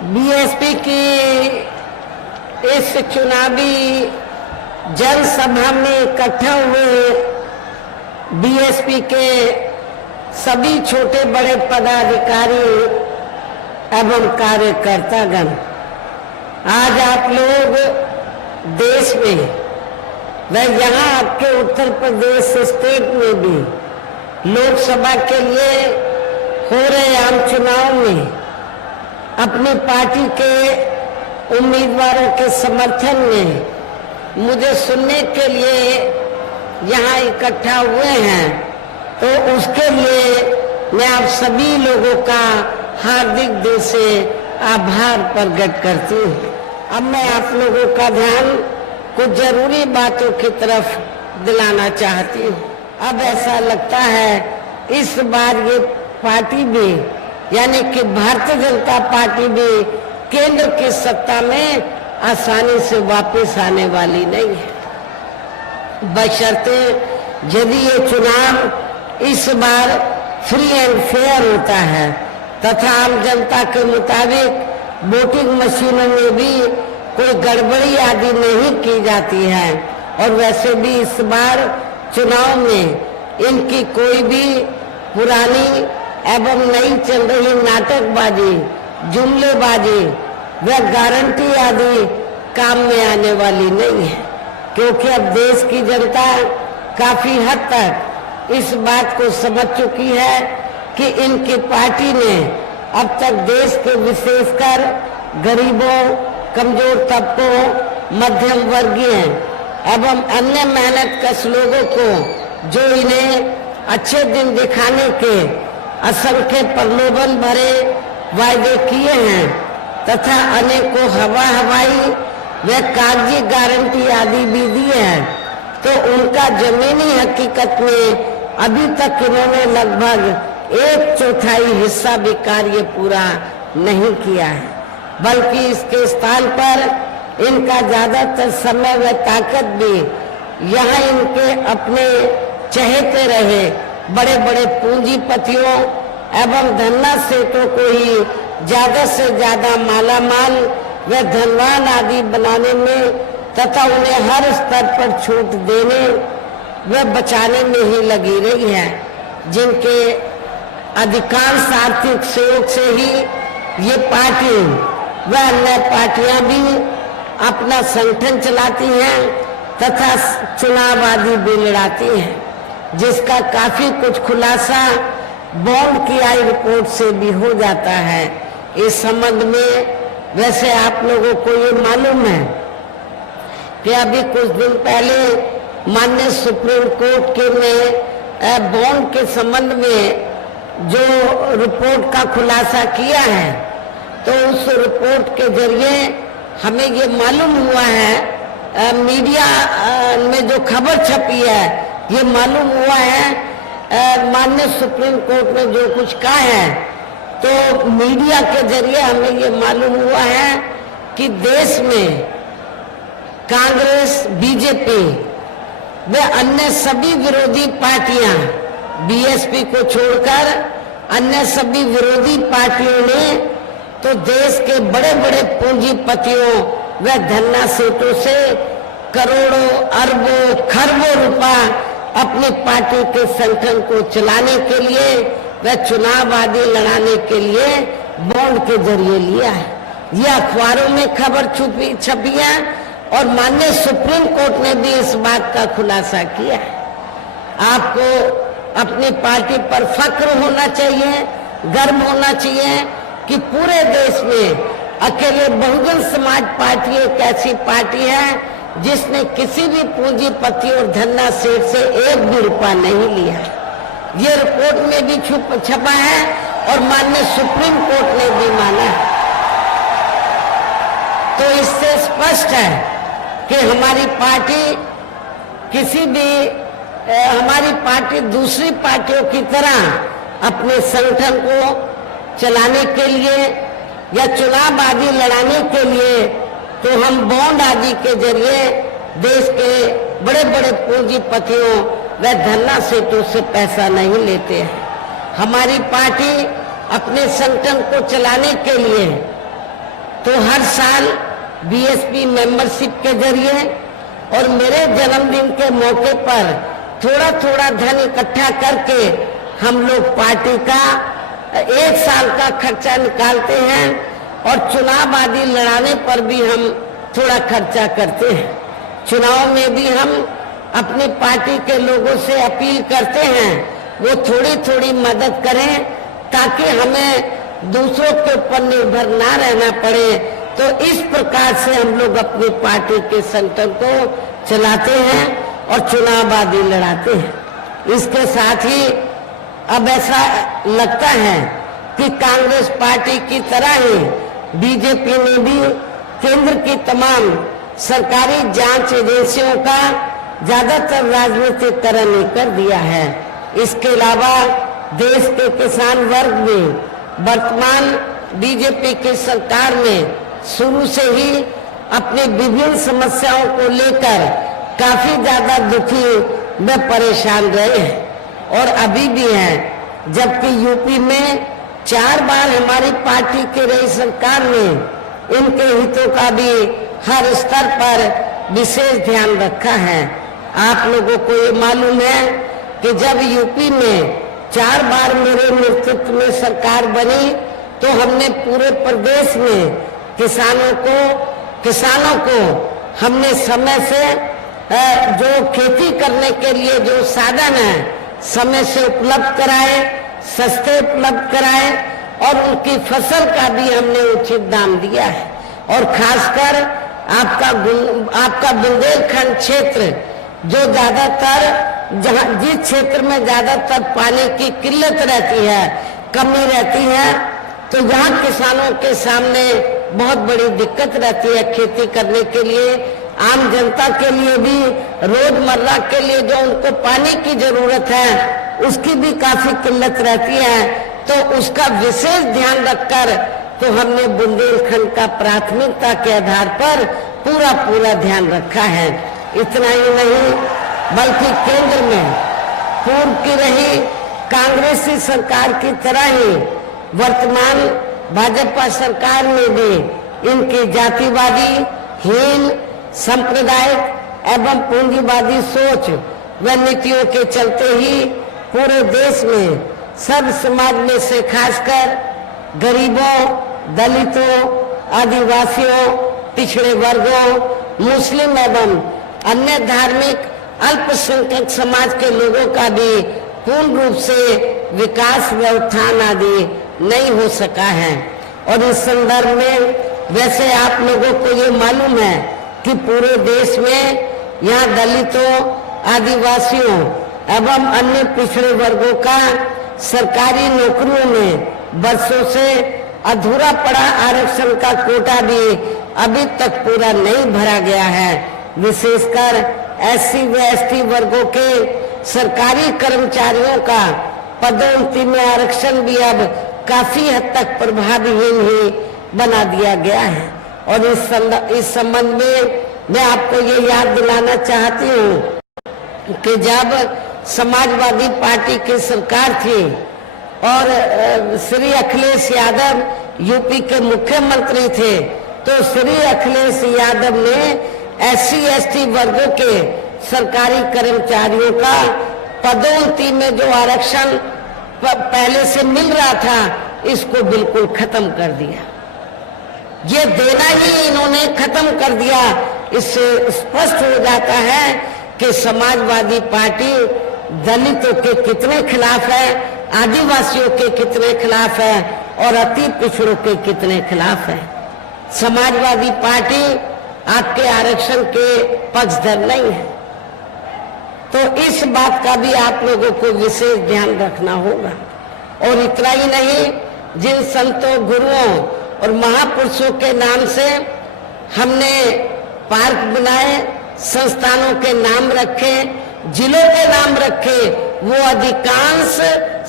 BSP की इस चुनावी जनसभा में इकट्ठा हुए बीएसपी के सभी छोटे बड़े पदाधिकारी एवं कार्यकर्तागण, आज आप लोग देश में व यहाँ आपके उत्तर प्रदेश स्टेट में भी लोकसभा के लिए हो रहे आम चुनाव में अपनी पार्टी के उम्मीदवारों के समर्थन में मुझे सुनने के लिए यहाँ इकट्ठा हुए हैं, तो उसके लिए मैं आप सभी लोगों का हार्दिक दिल से आभार प्रकट करती हूँ। अब मैं आप लोगों का ध्यान कुछ जरूरी बातों की तरफ दिलाना चाहती हूँ। अब ऐसा लगता है इस बार ये पार्टी भी, यानी कि भारतीय जनता पार्टी भी केंद्र की सत्ता में आसानी से वापस आने वाली नहीं है, बशर्ते यदि ये चुनाव इस बार फ्री एंड फेयर होता है तथा आम जनता के मुताबिक वोटिंग मशीनों में भी कोई गड़बड़ी आदि नहीं की जाती है। और वैसे भी इस बार चुनाव में इनकी कोई भी पुरानी एवं नई चल रही नाटकबाजी, जुमलेबाजी व गारंटी आदि काम में आने वाली नहीं है, क्योंकि अब देश की जनता काफी हद तक इस बात को समझ चुकी है कि इनकी पार्टी ने अब तक देश के विशेषकर गरीबों, कमजोर तबकों, मध्यम वर्गीय एवं अन्य मेहनतकश लोगों को जो इन्हें अच्छे दिन दिखाने के असंख्य प्रलोभन भरे वायदे किए हैं तथा अनेकों हवाई व कागजी गारंटी आदि भी दी है, तो उनका जमीनी हकीकत में अभी तक इन्होंने लगभग 1/4 हिस्सा भी कार्य पूरा नहीं किया है, बल्कि इसके स्थान पर इनका ज्यादातर समय व ताकत भी यहाँ इनके अपने चहेते रहे बड़े बड़े पूंजीपतियों एवं धन्ना सेठों को ही ज्यादा से ज्यादा मालामाल व धनवान आदि बनाने में तथा उन्हें हर स्तर पर छूट देने व बचाने में ही लगी रही है, जिनके अधिकांश आर्थिक सहयोग से ही ये पार्टी व अन्य पार्टियां भी अपना संगठन चलाती हैं तथा चुनाव आदि भी लड़ाती हैं, जिसका काफी कुछ खुलासा बॉन्ड की आई रिपोर्ट से भी हो जाता है। इस संबंध में वैसे आप लोगों को ये मालूम है कि अभी कुछ दिन पहले माननीय सुप्रीम कोर्ट के ने बॉन्ड के संबंध में जो रिपोर्ट का खुलासा किया है, तो उस रिपोर्ट के जरिए हमें ये मालूम हुआ है, मीडिया में जो खबर छपी है ये मालूम हुआ है, माननीय सुप्रीम कोर्ट ने जो कुछ कहा है, तो मीडिया के जरिए हमें ये मालूम हुआ है कि देश में कांग्रेस, बीजेपी व अन्य सभी विरोधी पार्टियां, बीएसपी को छोड़कर अन्य सभी विरोधी पार्टियों ने तो देश के बड़े बड़े पूंजीपतियों व धन्ना सेठों से करोड़ों, अरबों, खरबों रुपया अपनी पार्टी के संगठन को चलाने के लिए व चुनाव आदि लड़ाने के लिए बॉन्ड के जरिए लिया है। यह अखबारों में खबर छपी है और माननीय सुप्रीम कोर्ट ने भी इस बात का खुलासा किया है। आपको अपनी पार्टी पर फक्र होना चाहिए, गर्व होना चाहिए कि पूरे देश में अकेले बहुजन समाज पार्टी एक ऐसी पार्टी है जिसने किसी भी पूंजीपति और धन्ना सेठ से एक भी रुपया नहीं लिया। ये रिपोर्ट में भी छपा है और माननीय सुप्रीम कोर्ट ने भी माना है। तो इससे स्पष्ट है कि हमारी पार्टी दूसरी पार्टियों की तरह अपने संगठन को चलाने के लिए या चुनाव आदि लड़ाने के लिए तो हम बॉन्ड आदि के जरिए देश के बड़े बड़े पूंजीपतियों व धन्ना सेठों से पैसा नहीं लेते हैं। हमारी पार्टी अपने संगठन को चलाने के लिए तो हर साल बीएसपी मेंबरशिप के जरिए और मेरे जन्मदिन के मौके पर थोड़ा थोड़ा धन इकट्ठा करके हम लोग पार्टी का 1 साल का खर्चा निकालते हैं और चुनाव आदि लड़ाने पर भी हम थोड़ा खर्चा करते हैं। चुनाव में भी हम अपनी पार्टी के लोगों से अपील करते हैं वो थोड़ी थोड़ी मदद करें ताकि हमें दूसरों के ऊपर निर्भर ना रहना पड़े। तो इस प्रकार से हम लोग अपनी पार्टी के संगठन को चलाते हैं और चुनाव आदि लड़ाते हैं। इसके साथ ही अब ऐसा लगता है कि कांग्रेस पार्टी की तरह ही बीजेपी ने भी केंद्र की तमाम सरकारी जांच एजेंसियों का ज्यादातर राजनीतिकरण कर दिया है। इसके अलावा देश के किसान वर्ग में वर्तमान बीजेपी की सरकार में शुरू से ही अपनी विभिन्न समस्याओं को लेकर काफी ज्यादा दुखी व परेशान रहे हैं और अभी भी हैं। जबकि यूपी में 4 बार हमारी पार्टी की रही सरकार ने इनके हितों का भी हर स्तर पर विशेष ध्यान रखा है। आप लोगों को ये मालूम है कि जब यूपी में 4 बार मेरे नेतृत्व में सरकार बनी तो हमने पूरे प्रदेश में किसानों को हमने समय से जो खेती करने के लिए जो साधन है समय से उपलब्ध कराए, सस्ते उपलब्ध कराए और उनकी फसल का भी हमने उचित दाम दिया है। और खासकर आपका बुंदेलखंड क्षेत्र जो ज्यादातर जिस क्षेत्र में ज्यादातर पानी की किल्लत रहती है, कमी रहती है, तो यहाँ किसानों के सामने बहुत बड़ी दिक्कत रहती है खेती करने के लिए। आम जनता के लिए भी रोजमर्रा के लिए जो उनको पानी की जरूरत है उसकी भी काफी किल्लत रहती है। तो उसका विशेष ध्यान रखकर तो हमने बुंदेलखंड का प्राथमिकता के आधार पर पूरा ध्यान रखा है। इतना ही नहीं बल्कि केंद्र में पूर्व की रही कांग्रेसी सरकार की तरह ही वर्तमान भाजपा सरकार में भी इनकी जातिवादी, हीन, सांप्रदायिक एवं पूंजीवादी सोच व नीतियों के चलते ही पूरे देश में सब समाज में से खासकर गरीबों, दलितों, आदिवासियों, पिछड़े वर्गों, मुस्लिम एवं अन्य धार्मिक अल्पसंख्यक समाज के लोगों का भी पूर्ण रूप से विकास व उत्थान आदि नहीं हो सका है। और इस संदर्भ में वैसे आप लोगों को ये मालूम है कि पूरे देश में यहाँ दलितों, आदिवासियों एवं अन्य पिछड़े वर्गों का सरकारी नौकरियों में वर्षों से अधूरा पड़ा आरक्षण का कोटा भी अभी तक पूरा नहीं भरा गया है। विशेषकर एससी व एसटी वर्गों के सरकारी कर्मचारियों का पदोन्नति में आरक्षण भी अब काफी हद तक प्रभावहीन ही बना दिया गया है। और इस संबंध में मैं आपको ये याद दिलाना चाहती हूँ कि जब समाजवादी पार्टी की सरकार थी और श्री अखिलेश यादव यूपी के मुख्यमंत्री थे, तो श्री अखिलेश यादव ने एससी एसटी वर्गों के सरकारी कर्मचारियों का पदोन्नति में जो आरक्षण पहले से मिल रहा था इसको बिल्कुल खत्म कर दिया। ये देना ही इन्होंने खत्म कर दिया। इससे स्पष्ट हो जाता है कि समाजवादी पार्टी दलितों के कितने खिलाफ है, आदिवासियों के कितने खिलाफ है और अति पिछड़ों के कितने खिलाफ है। समाजवादी पार्टी आपके आरक्षण के पक्षधर नहीं है। तो इस बात का भी आप लोगों को विशेष ध्यान रखना होगा। और इतना ही नहीं, जिन संतों, गुरुओं और महापुरुषों के नाम से हमने पार्क बनाए, संस्थानों के नाम रखे, जिलों के नाम रखे, वो अधिकांश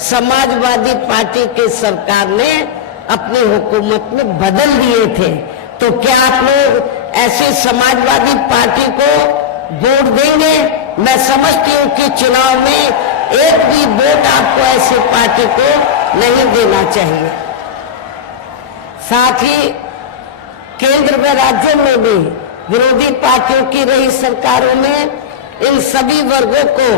समाजवादी पार्टी की सरकार ने अपनी हुकूमत में बदल दिए थे। तो क्या आप लोग ऐसी समाजवादी पार्टी को वोट देंगे? मैं समझती हूँ कि चुनाव में एक भी वोट आपको ऐसी पार्टी को नहीं देना चाहिए। साथ ही केंद्र व राज्य में भी विरोधी पार्टियों की रही सरकारों में इन सभी वर्गों को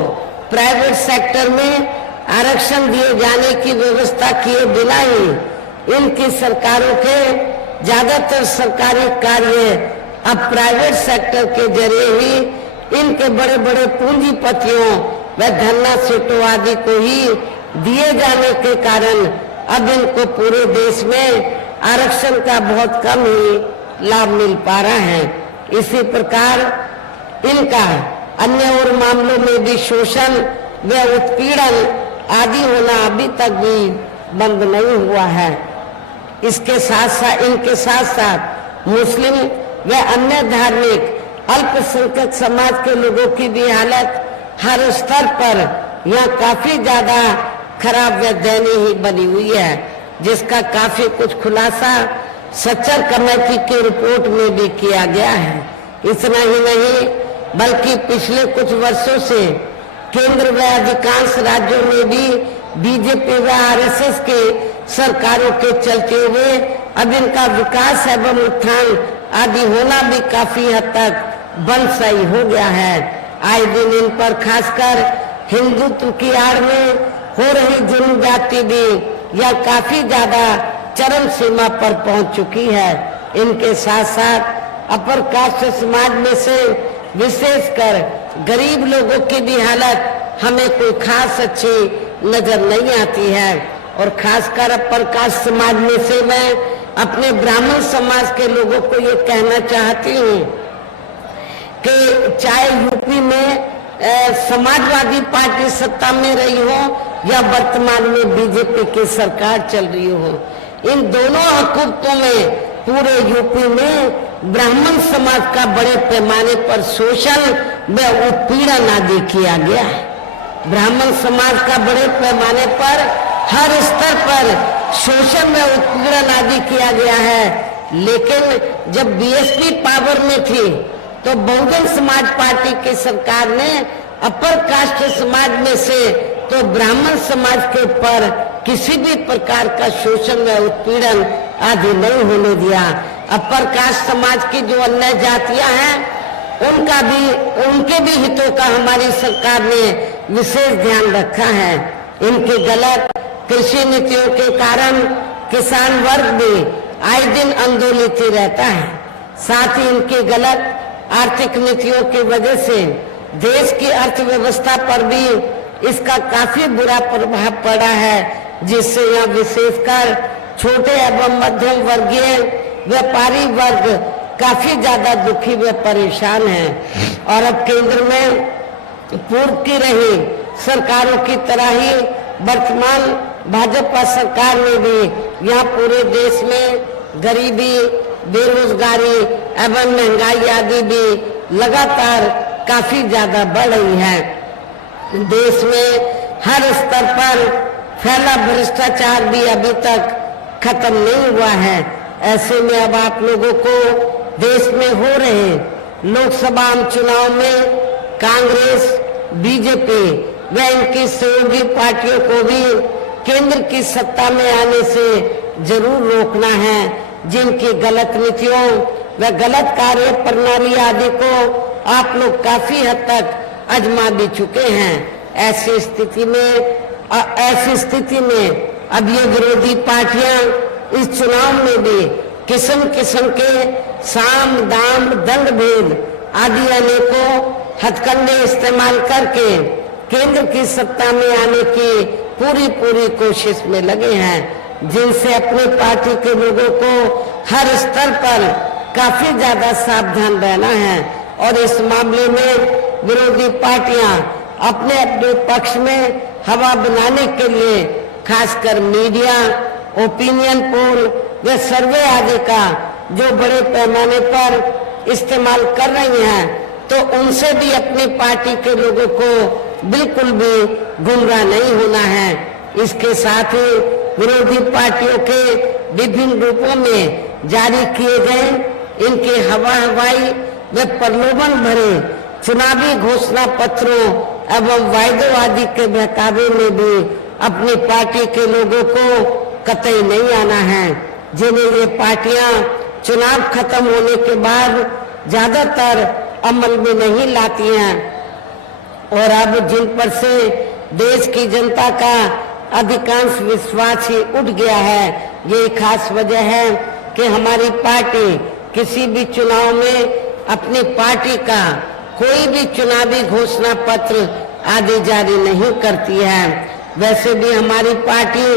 प्राइवेट सेक्टर में आरक्षण दिए जाने की व्यवस्था किए बिना ही इनकी सरकारों के ज्यादातर सरकारी कार्य अब प्राइवेट सेक्टर के जरिए ही इनके बड़े बड़े पूंजीपतियों व धन्ना सेठों आदि को ही दिए जाने के कारण अब इनको पूरे देश में आरक्षण का बहुत कम ही लाभ मिल पा रहा है। इसी प्रकार इनका अन्य और मामलों में भी शोषण व उत्पीड़न आदि होना अभी तक भी बंद नहीं हुआ है। इनके साथ साथ मुस्लिम व अन्य धार्मिक अल्पसंख्यक समाज के लोगों की भी हालत हर स्तर पर यहाँ काफी ज्यादा खराब व दयनीय ही बनी हुई है, जिसका काफी कुछ खुलासा सच्चर कमेटी की रिपोर्ट में भी किया गया है। इतना ही नहीं बल्कि पिछले कुछ वर्षों से केंद्र व अधिकांश राज्यों में भी बीजेपी व आरएसएस के सरकारों के चलते हुए अब इनका विकास एवं उत्थान आदि होना भी काफी हद तक बंद सही हो गया है। आए दिन इन पर खासकर हिंदुत्व की आड़ में हो रही जनजाति भी यह काफी ज्यादा चरम सीमा पर पहुंच चुकी है। इनके साथ साथ अपर कास्ट समाज में से विशेषकर गरीब लोगों की भी हालत हमें कोई खास अच्छी नजर नहीं आती है। और खासकर अपर कास्ट समाज में से मैं अपने ब्राह्मण समाज के लोगों को ये कहना चाहती हूँ कि चाहे यूपी में समाजवादी पार्टी सत्ता में रही हो या वर्तमान में बीजेपी की सरकार चल रही हो, इन दोनों हुकूमतों में पूरे यूपी में ब्राह्मण समाज का बड़े पैमाने पर शोषण व उत्पीड़न आदि किया गया है। ब्राह्मण समाज का बड़े पैमाने पर हर स्तर पर शोषण व उत्पीड़न आदि किया गया है। लेकिन जब बीएसपी पावर में थी तो बहुजन समाज पार्टी की सरकार ने अपर कास्ट समाज में से तो ब्राह्मण समाज के ऊपर किसी भी प्रकार का शोषण व उत्पीड़न आदि नहीं होने दिया। अपर कास्ट समाज की जो अन्य जातियां हैं उनके भी हितों का हमारी सरकार ने विशेष ध्यान रखा है। इनकी गलत कृषि नीतियों के कारण किसान वर्ग भी आए दिन आंदोलित ही रहता है। साथ ही इनकी गलत आर्थिक नीतियों की वजह से देश की अर्थव्यवस्था पर भी इसका काफी बुरा प्रभाव पड़ा है, जिससे यह विशेषकर छोटे एवं मध्यम वर्गीय व्यापारी वर्ग काफी ज्यादा दुखी व परेशान है। और अब केंद्र में पूर्व की रही सरकारों की तरह ही वर्तमान भाजपा सरकार ने भी यहाँ पूरे देश में गरीबी, बेरोजगारी एवं महंगाई आदि भी लगातार काफी ज्यादा बढ़ रही है। देश में हर स्तर पर फैला भ्रष्टाचार भी अभी तक खत्म नहीं हुआ है। ऐसे में अब आप लोगों को देश में हो रहे लोकसभा चुनाव में कांग्रेस, बीजेपी व इनकी सहयोगी पार्टियों को भी केंद्र की सत्ता में आने से जरूर रोकना है। जिनकी गलत नीतियों व गलत कार्य प्रणाली आदि को आप लोग काफी हद तक आजमा भी चुके हैं। ऐसी स्थिति में अब ये विरोधी पार्टियां इस चुनाव में भी किस्म किस्म के साम दाम दंड भेद आदि अनेकों हथकंडे इस्तेमाल करके केंद्र की सत्ता में आने की पूरी कोशिश में लगे हैं, जिनसे अपनी पार्टी के लोगों को हर स्तर पर काफी ज्यादा सावधान रहना है। और इस मामले में विरोधी पार्टियां अपने अपने पक्ष में हवा बनाने के लिए खासकर मीडिया, ओपिनियन पोल व सर्वे आदि का जो बड़े पैमाने पर इस्तेमाल कर रही हैं, तो उनसे भी अपनी पार्टी के लोगों को बिल्कुल भी गुमराह नहीं होना है। इसके साथ ही विरोधी पार्टियों के विभिन्न रूपों में जारी किए गए इनके हवाई व प्रलोभन भरे चुनावी घोषणा पत्रों एवं वायदों आदि के बहकावे में भी अपनी पार्टी के लोगों को कतई नहीं आना है। जिन्हें ये पार्टियां चुनाव खत्म होने के बाद ज्यादातर अमल में नहीं लाती हैं। और अब जिन पर से देश की जनता का अधिकांश विश्वास ही उठ गया है, ये खास वजह है कि हमारी पार्टी किसी भी चुनाव में अपनी पार्टी का कोई भी चुनावी घोषणा पत्र आदि जारी नहीं करती है। वैसे भी हमारी पार्टी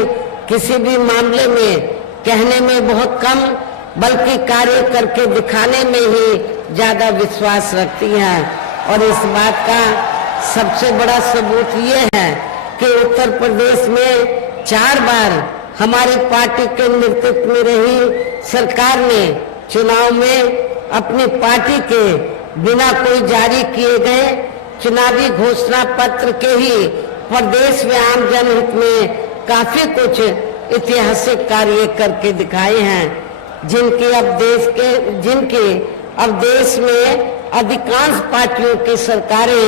किसी भी मामले में कहने में बहुत कम बल्कि कार्य करके दिखाने में ही ज्यादा विश्वास रखती है। और इस बात का सबसे बड़ा सबूत ये है कि उत्तर प्रदेश में 4 बार हमारी पार्टी के नेतृत्व में रही सरकार ने चुनाव में अपनी पार्टी के बिना कोई जारी किए गए चुनावी घोषणा पत्र के ही प्रदेश में आम जनहित में काफी कुछ ऐतिहासिक कार्य करके दिखाए हैं, जिनके अब देश में अधिकांश पार्टियों की सरकारें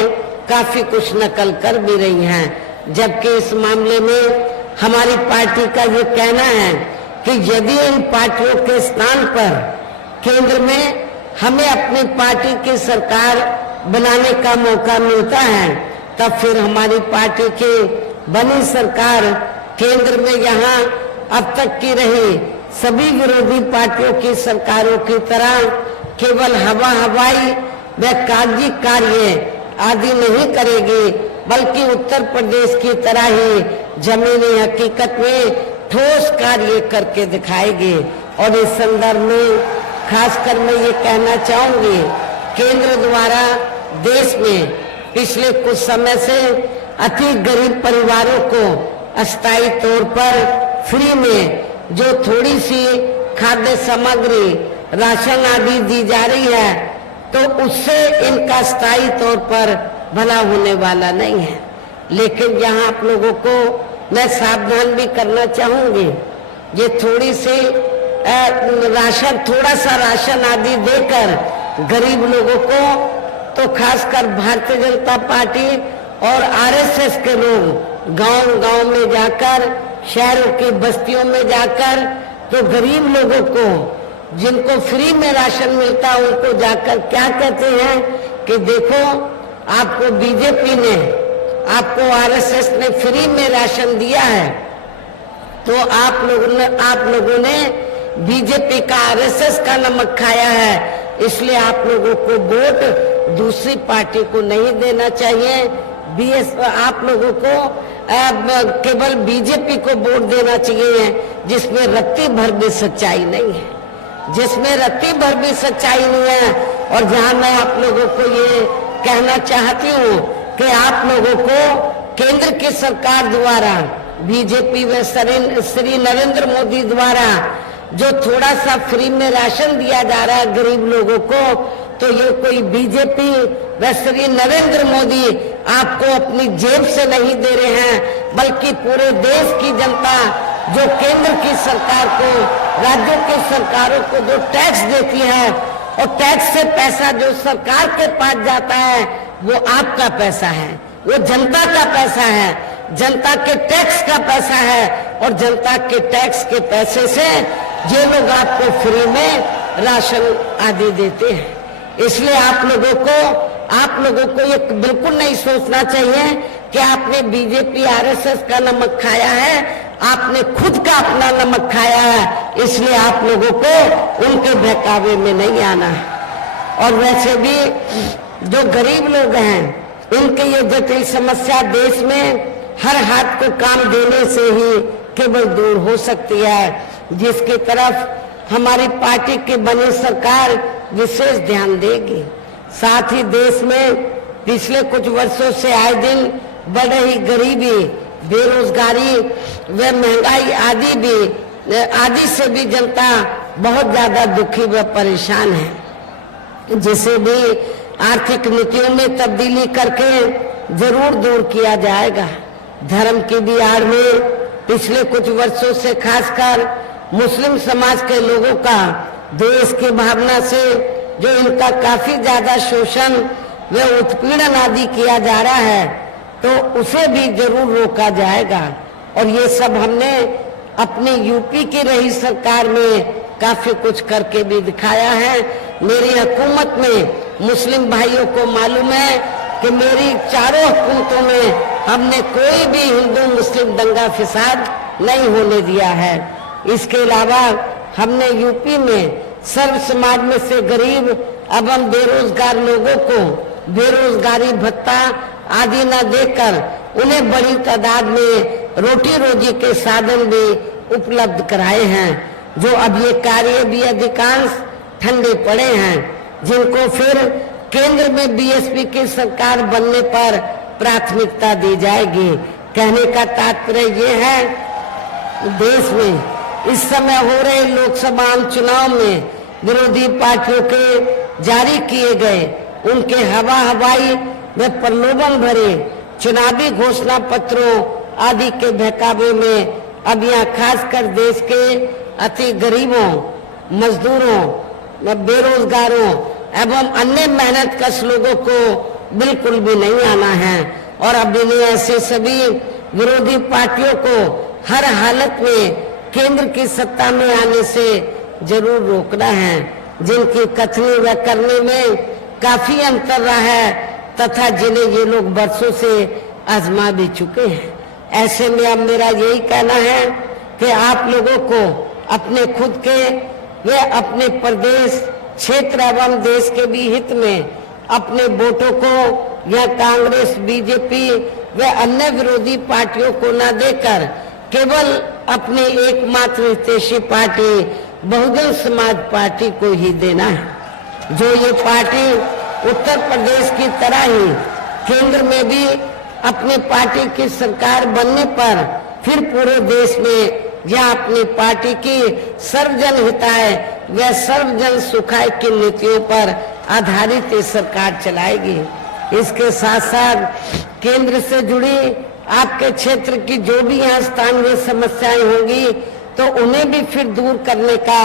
काफी कुछ नकल कर भी रही हैं। जबकि इस मामले में हमारी पार्टी का ये कहना है कि यदि इन पार्टियों के स्थान पर केंद्र में हमें अपनी पार्टी की सरकार बनाने का मौका मिलता है, तब फिर हमारी पार्टी की बनी सरकार केंद्र में यहाँ अब तक की रही सभी विरोधी पार्टियों की सरकारों की तरह केवल हवाई व कागजी कार्य आदि नहीं करेगी, बल्कि उत्तर प्रदेश की तरह ही जमीनी हकीकत में ठोस कार्य करके दिखाएगी। और इस संदर्भ में खासकर मैं ये कहना चाहूंगी, केंद्र द्वारा देश में पिछले कुछ समय से अति गरीब परिवारों को अस्थायी तौर पर फ्री में जो थोड़ी सी खाद्य सामग्री राशन आदि दी जा रही है, तो उससे इनका स्थायी तौर पर भला होने वाला नहीं है। लेकिन यहाँ आप लोगों को मैं सावधान भी करना चाहूंगी, ये थोड़ी सी राशन, थोड़ा सा राशन आदि देकर गरीब लोगों को, तो खासकर भारतीय जनता पार्टी और आरएसएस के लोग गांव-गांव में जाकर, शहरों की बस्तियों में जाकर, तो गरीब लोगों को जिनको फ्री में राशन मिलता है उनको जाकर क्या कहते हैं कि देखो आपको बीजेपी ने, आपको आरएसएस ने फ्री में राशन दिया है, तो आप लोगों ने बीजेपी का, आरएसएस का नमक खाया है, इसलिए आप लोगों को वोट दूसरी पार्टी को नहीं देना चाहिए। आप लोगों को केवल बीजेपी को वोट देना चाहिए, जिसमें रत्ती भर भी सच्चाई नहीं है, जिसमें रत्ती भर भी सच्चाई नहीं है। और जहां मैं आप लोगों को ये कहना चाहती हूँ कि आप लोगों को केंद्र की सरकार द्वारा, बीजेपी व श्री नरेंद्र मोदी द्वारा जो थोड़ा सा फ्री में राशन दिया जा रहा है गरीब लोगों को, तो ये कोई बीजेपी व श्री नरेंद्र मोदी आपको अपनी जेब से नहीं दे रहे हैं, बल्कि पूरे देश की जनता जो केंद्र की सरकार को, राज्यों की सरकारों को जो टैक्स देती है, और टैक्स से पैसा जो सरकार के पास जाता है वो आपका पैसा है, वो जनता का पैसा है, जनता के टैक्स का पैसा है। और जनता के टैक्स के पैसे से ये लोग आपको फ्री में राशन आदि देते हैं। इसलिए आप लोगों को ये बिल्कुल नहीं सोचना चाहिए कि आपने बीजेपी आरएसएस का नमक खाया है, आपने खुद का अपना नमक खाया है, इसलिए आप लोगों को उनके बहकावे में नहीं आना है। और वैसे भी जो गरीब लोग हैं, उनके ये जटिल समस्या देश में हर हाथ को काम देने से ही केवल दूर हो सकती है, जिसकी तरफ हमारी पार्टी की बनी सरकार विशेष ध्यान देगी। साथ ही देश में पिछले कुछ वर्षों से आए दिन बढ़ रही गरीबी, बेरोजगारी व महंगाई आदि से भी जनता बहुत ज्यादा दुखी व परेशान है, जिसे भी आर्थिक नीतियों में तब्दीली करके जरूर दूर किया जाएगा। धर्म की भी आड़ में पिछले कुछ वर्षों से खासकर मुस्लिम समाज के लोगों का देश की भावना से जो इनका काफी ज्यादा शोषण व उत्पीड़न आदि किया जा रहा है, तो उसे भी जरूर रोका जाएगा। और ये सब हमने अपनी यूपी की रही सरकार में काफी कुछ करके भी दिखाया है। मेरी हुकूमत में मुस्लिम भाइयों को मालूम है कि मेरी चारों हुकूमतों में हमने कोई भी हिंदू मुस्लिम दंगा फिसाद नहीं होने दिया है। इसके अलावा हमने यूपी में सर्व समाज में से गरीब एवं बेरोजगार लोगों को बेरोजगारी भत्ता आदि न देकर उन्हें बड़ी तादाद में रोटी रोजी के साधन भी उपलब्ध कराए हैं। जो अब ये कार्य भी अधिकांश ठंडे पड़े हैं, जिनको फिर केंद्र में बीएसपी की सरकार बनने पर प्राथमिकता दी जाएगी। कहने का तात्पर्य ये है, देश में इस समय हो रहे लोकसभा चुनाव में विरोधी पार्टियों के जारी किए गए उनके हवाई व प्रलोभन भरे चुनावी घोषणा पत्रों आदि के बहकावे में अब यहाँ खासकर देश के अति गरीबों, मजदूरों, बेरोजगारों एवं अन्य मेहनतकश लोगों को बिल्कुल भी नहीं आना है। और अब इन्हें ऐसे सभी विरोधी पार्टियों को हर हालत में केंद्र की सत्ता में आने से जरूर रोकना है, जिनकी कथनी व करने में काफी अंतर रहा है तथा जिन्हें ये लोग बरसों से आजमा भी चुके हैं। ऐसे में अब मेरा यही कहना है कि आप लोगों को अपने खुद के व अपने प्रदेश, क्षेत्र एवं देश के भी हित में अपने वोटों को या कांग्रेस, बीजेपी व अन्य विरोधी पार्टियों को न देकर केवल अपनी एकमात्र हितैषी पार्टी बहुजन समाज पार्टी को ही देना है। जो ये पार्टी उत्तर प्रदेश की तरह ही केंद्र में भी अपनी पार्टी की सरकार बनने पर फिर पूरे देश में यह अपनी पार्टी की सर्वजन हिताय व सर्वजन सुखाय की नीतियों पर आधारित ये सरकार चलाएगी। इसके साथ साथ केंद्र से जुड़ी आपके क्षेत्र की जो भी यहाँ स्थानीय समस्याएं होंगी तो उन्हें भी फिर दूर करने का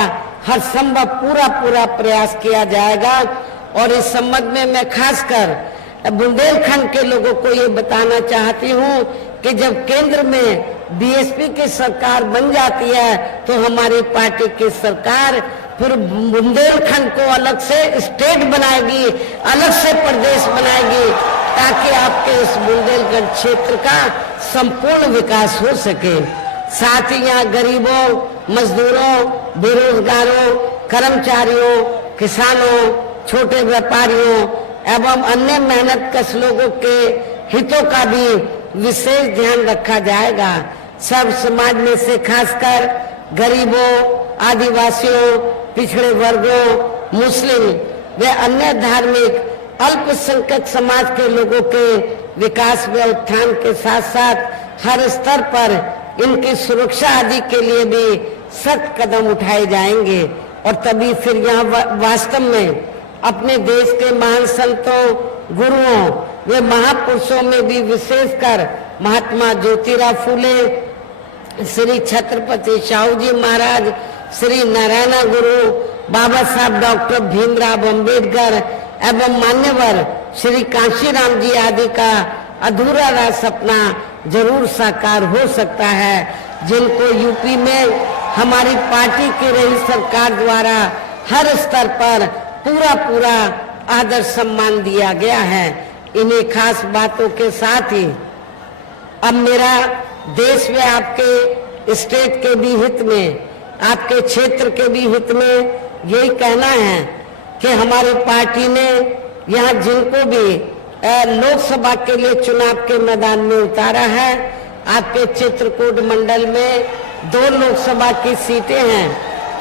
हर संभव पूरा प्रयास किया जाएगा। और इस संबंध में मैं खासकर बुंदेलखंड के लोगों को ये बताना चाहती हूँ कि जब केंद्र में बीएसपी की सरकार बन जाती है तो हमारी पार्टी की सरकार फिर बुंदेलखंड को अलग से स्टेट बनाएगी, अलग से प्रदेश बनाएगी, ताकि आपके इस बुंदेलखंड क्षेत्र का संपूर्ण विकास हो सके। साथ ही यहाँ गरीबों, मजदूरों, बेरोजगारों, कर्मचारियों, किसानों, छोटे व्यापारियों एवं अन्य मेहनतकश लोगों के हितों का भी विशेष ध्यान रखा जाएगा। सब समाज में से खासकर गरीबों, आदिवासियों, पिछड़े वर्गों, मुस्लिम व अन्य धार्मिक अल्पसंख्यक समाज के लोगों के विकास व उत्थान के साथ साथ हर स्तर पर इनकी सुरक्षा आदि के लिए भी सख्त कदम उठाए जाएंगे। और तभी फिर यहाँ वास्तव में अपने देश के महान संतों, गुरुओं वे महापुरुषों में भी विशेषकर महात्मा ज्योतिराव फूले, श्री छत्रपति शाहू जी महाराज, श्री नारायण गुरु, बाबा साहब डॉक्टर भीमराव अंबेडकर एवं मान्यवर श्री कांशीराम जी आदि का अधूरा रहा सपना जरूर साकार हो सकता है, जिनको यूपी में हमारी पार्टी की रही सरकार द्वारा हर स्तर पर पूरा आदर सम्मान दिया गया है। इन्हीं खास बातों के साथ ही अब मेरा देश में आपके स्टेट के भी हित में, आपके क्षेत्र के भी हित में यही कहना है कि हमारी पार्टी ने यहाँ जिनको भी लोकसभा के लिए चुनाव के मैदान में उतारा है, आपके चित्रकूट मंडल में 2 लोकसभा की सीटें हैं।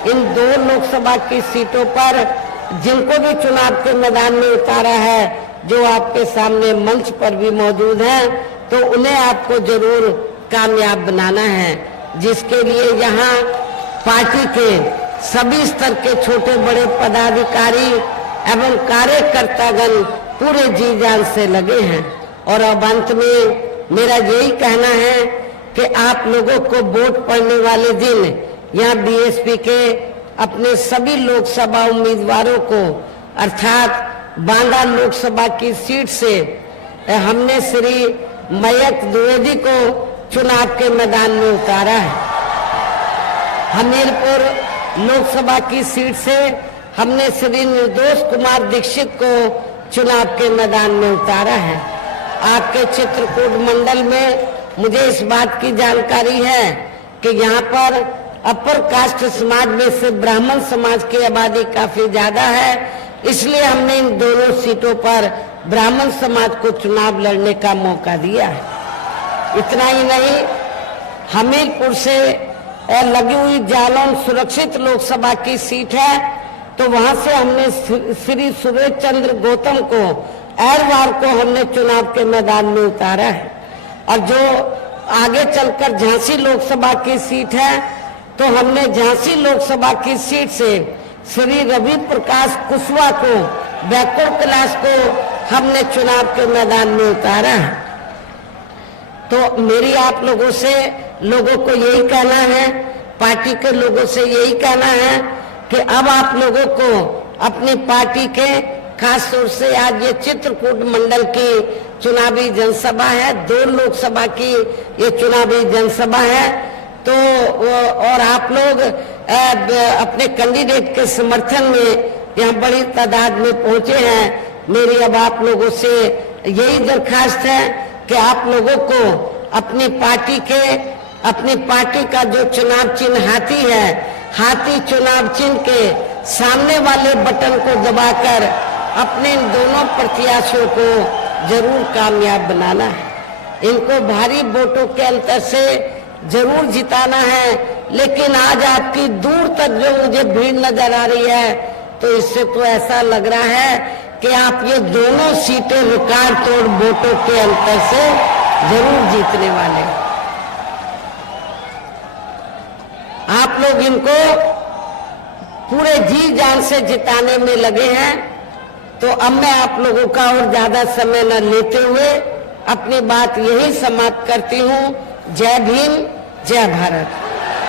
इन 2 लोकसभा की सीटों पर जिनको भी चुनाव के मैदान में उतारा है, जो आपके सामने मंच पर भी मौजूद हैं, तो उन्हें आपको जरूर कामयाब बनाना है, जिसके लिए यहाँ पार्टी के सभी स्तर के छोटे बड़े पदाधिकारी एवं कार्यकर्तागण पूरे जी जान से लगे हैं। और अब अंत में मेरा यही कहना है कि आप लोगों को वोट पड़ने वाले दिन यहाँ बीएसपी के अपने सभी लोकसभा उम्मीदवारों को अर्थात बांदा लोकसभा की सीट से हमने श्री मयंक द्विवेदी को चुनाव के मैदान में उतारा है। हमीरपुर लोकसभा की सीट से हमने श्री निर्दोष कुमार दीक्षित को चुनाव के मैदान में उतारा है। आपके चित्रकूट मंडल में मुझे इस बात की जानकारी है कि यहाँ पर अपर कास्ट समाज में से ब्राह्मण समाज की आबादी काफी ज्यादा है, इसलिए हमने इन दोनों सीटों पर ब्राह्मण समाज को चुनाव लड़ने का मौका दिया है। इतना ही नहीं, हमीरपुर से लगी हुई जालौन सुरक्षित लोकसभा की सीट है, तो वहां से हमने श्री सुरेश चंद्र गौतम को एरवार को हमने चुनाव के मैदान में उतारा है। और जो आगे चलकर झांसी लोकसभा की सीट है, तो हमने झांसी लोकसभा की सीट से श्री रवि प्रकाश कुशवाहा को बैकवर्ड क्लास को हमने चुनाव के मैदान में उतारा है। तो मेरी आप लोगों को यही कहना है, पार्टी के लोगों से यही कहना है कि अब आप लोगों को अपनी पार्टी के, खास तौर से आज ये चित्रकूट मंडल की चुनावी जनसभा है, 2 लोकसभा की ये चुनावी जनसभा है, तो और आप लोग अपने कैंडिडेट के समर्थन में यहाँ बड़ी तादाद में पहुंचे हैं। मेरी अब आप लोगों से यही दरखास्त है कि आप लोगों को अपनी पार्टी का जो चुनाव चिन्ह हाथी है, हाथी चुनाव चिन्ह के सामने वाले बटन को दबाकर अपने इन दोनों प्रत्याशियों को जरूर कामयाब बनाना है। इनको भारी वोटों के अंतर से जरूर जिताना है। लेकिन आज आपकी दूर तक जो मुझे भीड़ नजर आ रही है, तो इससे तो ऐसा लग रहा है कि आप ये दोनों सीटें रिकॉर्ड तोड़ वोटों के अंतर से जरूर जीतने वाले हैं। आप लोग इनको पूरे जी जान से जिताने में लगे हैं। तो अब मैं आप लोगों का और ज्यादा समय न लेते हुए अपनी बात यही समाप्त करती हूँ। जय भीम, जय भारत।